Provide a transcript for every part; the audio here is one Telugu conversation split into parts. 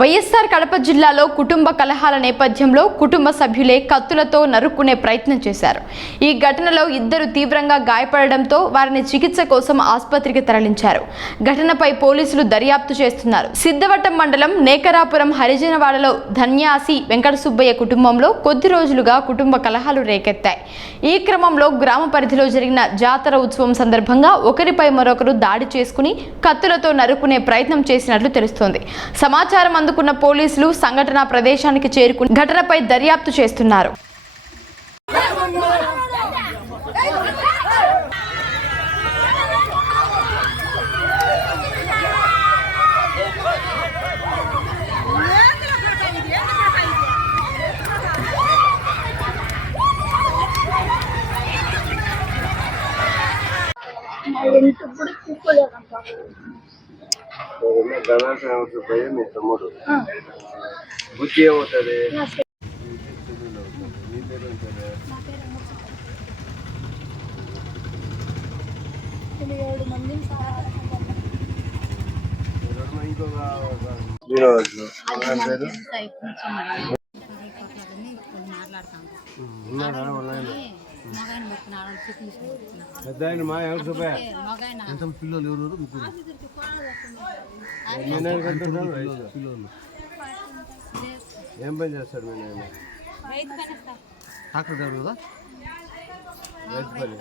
వైఎస్ఆర్ కడప జిల్లాలో కుటుంబ కలహాల నేపథ్యంలో కుటుంబ సభ్యులే కత్తులతో నరుక్కునే ప్రయత్నం చేశారు. ఈ ఘటనలో ఇద్దరు తీవ్రంగా గాయపడడంతో వారిని చికిత్స కోసం ఆసుపత్రికి తరలించారు. ఘటనపై పోలీసులు దర్యాప్తు చేస్తున్నారు. సిద్ధవటం మండలం నేకరాపురం హరిజనవాడలో ధన్యాసి వెంకట సుబ్బయ్య కుటుంబంలో కొద్ది రోజులుగా కుటుంబ కలహాలు రేకెత్తాయి. ఈ క్రమంలో గ్రామ పరిధిలో జరిగిన జాతర ఉత్సవం సందర్భంగా ఒకరిపై మరొకరు దాడి చేసుకుని కత్తులతో నరుకునే ప్రయత్నం చేసినట్లు తెలుస్తోంది. సమాచారం అందుకున్న పోలీసులు సంఘటన ప్రదేశానికి చేరుకుని ఘటనపై దర్యాప్తు చేస్తున్నారు. ఎంత కూడా కూకోలేదంట పోయి మీ తమ్ముడు బుద్ధి ఏమవుతుంది మాట్లాడతాను ఎంత పిల్లలు ఎవరు ముగ్గురు? పిల్లలు? ఏం పని చేస్తాడు మీ నాయన డాక్టర్ గారు కదా? రైతు పని.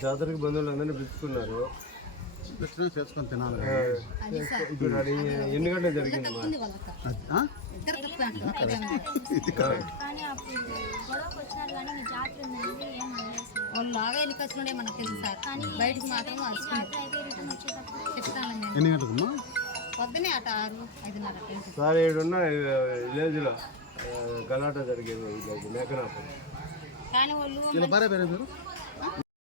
జాతరకి బంధువులు అందరినీ పిలుచుకున్నారు. చేసుకొని తినాలి. ఎన్ని గంటలు జరిగింది లాగా ఎన్నిక వచ్చినడే మనకు తెలుసు సార్. కానీ బయటికి మాత్రం ఎన్ని గంటలకమ్మా? పొద్దునే అట ఆరు ఐదున్నర అట్లా సార్ ఏడున్న విలేజ్లో గలాట జరిగింది విలేజ్ మేకనాపురం కానీ వాళ్ళు